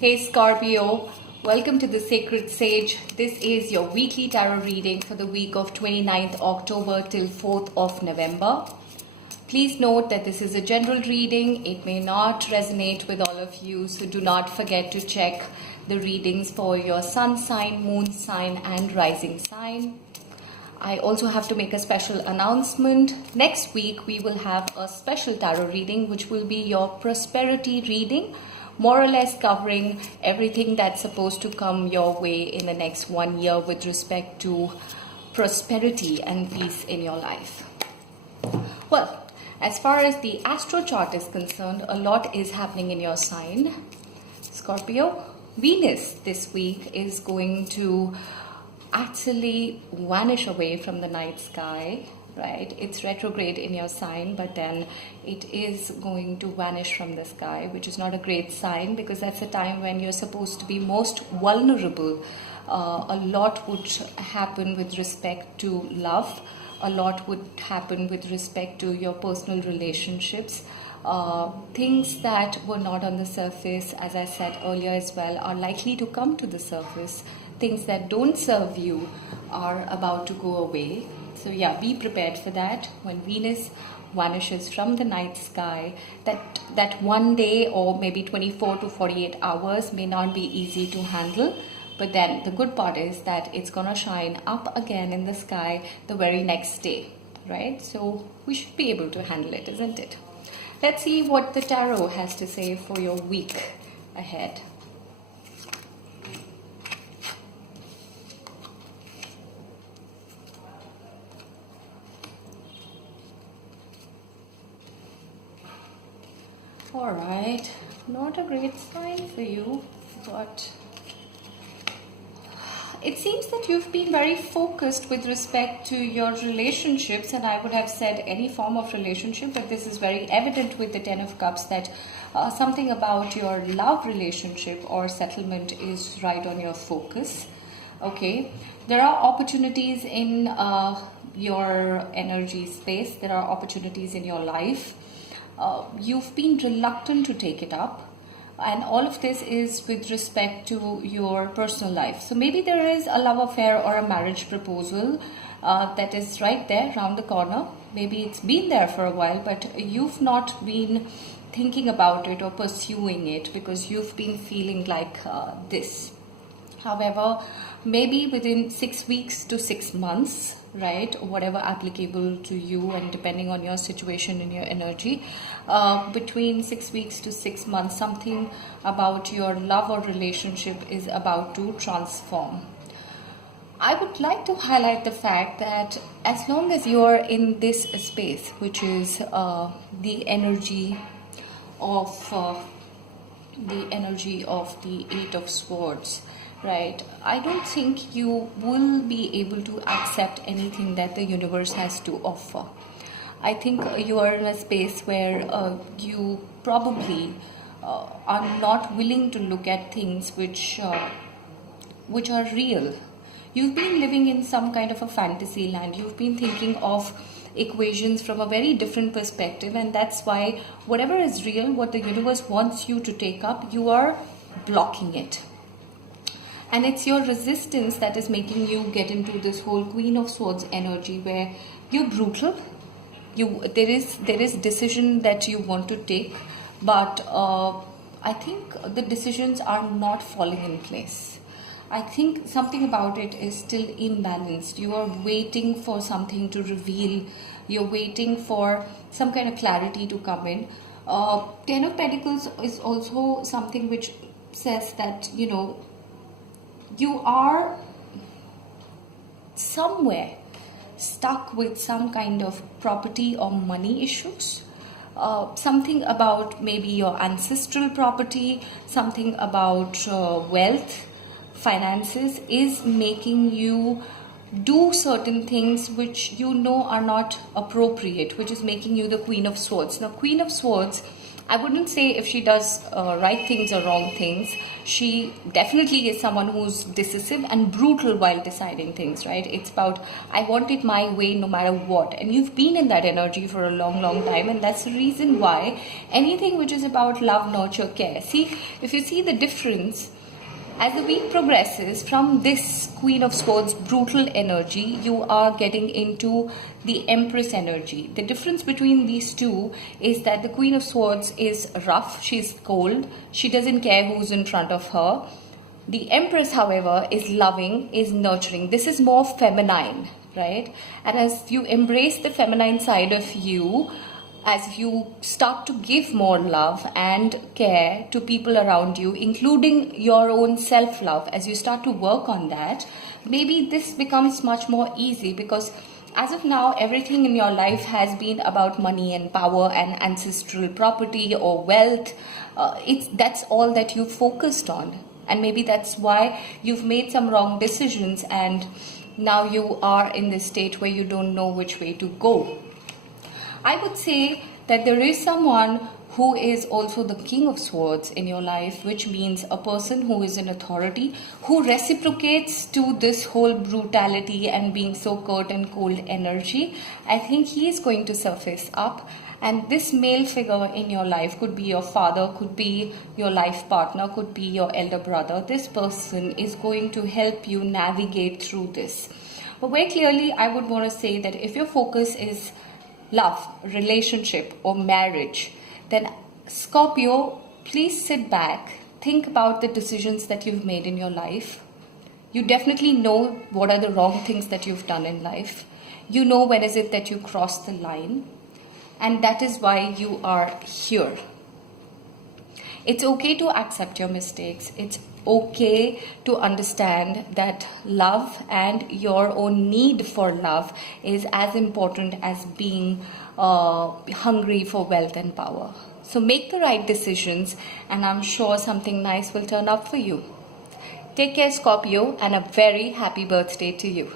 Hey Scorpio, welcome to the Sacred Sage. This is your weekly tarot reading for the week of 29th October till 4th of November. Please note that this is a general reading. It may not resonate with all of you, so do not forget to check the readings for your sun sign, moon sign and rising sign. I also have to make a special announcement. Next week we will have a special tarot reading which will be your prosperity reading, more or less covering everything that's supposed to come your way in the next 1 year with respect to prosperity and peace in your life. Well, as far as the astro chart is concerned, a lot is happening in your sign, Scorpio. Venus this week is going to actually vanish away from the night sky, right? It's retrograde in your sign, but then it is going to vanish from the sky, which is not a great sign because that's a time when you're supposed to be most vulnerable. A lot would happen with respect to love. A lot would happen with respect to your personal relationships. Things that were not on the surface, as I said earlier as well, are likely to come to the surface. Things that don't serve you are about to go away. So yeah, be prepared for that. When Venus vanishes from the night sky, that 1 day or maybe 24 to 48 hours may not be easy to handle. But then the good part is that it's gonna shine up again in the sky the very next day, right? So we should be able to handle it, isn't it? Let's see what the tarot has to say for your week ahead. All right, not a great sign for you, but it seems that you've been very focused with respect to your relationships, and I would have said any form of relationship, but this is very evident with the Ten of Cups that something about your love relationship or settlement is right on your focus. Okay, there are opportunities in your energy space, there are opportunities in your life. You've been reluctant to take it up, and all of this is with respect to your personal life. So maybe there is a love affair or a marriage proposal that is right there around the corner. Maybe it's been there for a while, but you've not been thinking about it or pursuing it because you've been feeling like this. However, maybe within 6 weeks to 6 months, right, whatever applicable to you and depending on your situation and your energy, between 6 weeks to 6 months, something about your love or relationship is about to transform. I would like to highlight the fact that as long as you are in this space, which is the energy of the Eight of Swords, right, I don't think you will be able to accept anything that the universe has to offer. I think you are in a space where you probably are not willing to look at things which are real. You've been living in some kind of a fantasy land. You've been thinking of equations from a very different perspective, and that's why whatever is real, what the universe wants you to take up, you are blocking it. And it's your resistance that is making you get into this whole Queen of Swords energy where you're brutal. There is decision that you want to take, but I think the decisions are not falling in place. I think something about it is still imbalanced. You are waiting for something to reveal. You're waiting for some kind of clarity to come in. Ten of Pentacles is also something which says that, you know, you are somewhere stuck with some kind of property or money issues. Something about maybe your ancestral property, something about wealth, finances is making you do certain things which you know are not appropriate, which is making you the Queen of Swords. Now, Queen of Swords I wouldn't say if she does right things or wrong things. She definitely is someone who's decisive and brutal while deciding things, right? It's about, I want it my way no matter what. And you've been in that energy for a long, long time. And that's the reason why anything which is about love, nurture, care. See, if you see the difference, as the week progresses, from this Queen of Swords brutal energy, you are getting into the Empress energy. The difference between these two is that the Queen of Swords is rough, she's cold, she doesn't care who's in front of her. The Empress, however, is loving, is nurturing. This is more feminine, right? And as you embrace the feminine side of you, as you start to give more love and care to people around you, including your own self-love, as you start to work on that, maybe this becomes much more easy, because as of now, everything in your life has been about money and power and ancestral property or wealth. That's all that you focused on. And maybe that's why you've made some wrong decisions, and now you are in this state where you don't know which way to go. I would say that there is someone who is also the King of Swords in your life, which means a person who is in authority, who reciprocates to this whole brutality and being so curt and cold energy. I think he is going to surface up, and this male figure in your life could be your father, could be your life partner, could be your elder brother. This person is going to help you navigate through this. But very clearly, I would want to say that if your focus is love, relationship, or marriage, then Scorpio, please sit back, think about the decisions that you've made in your life. You definitely know what are the wrong things that you've done in life. You know when is it that you crossed the line, and that is why you are here. It's okay to accept your mistakes. It's okay to understand that love and your own need for love is as important as being hungry for wealth and power. So make the right decisions, and I'm sure something nice will turn up for you. Take care, Scorpio, and a very happy birthday to you.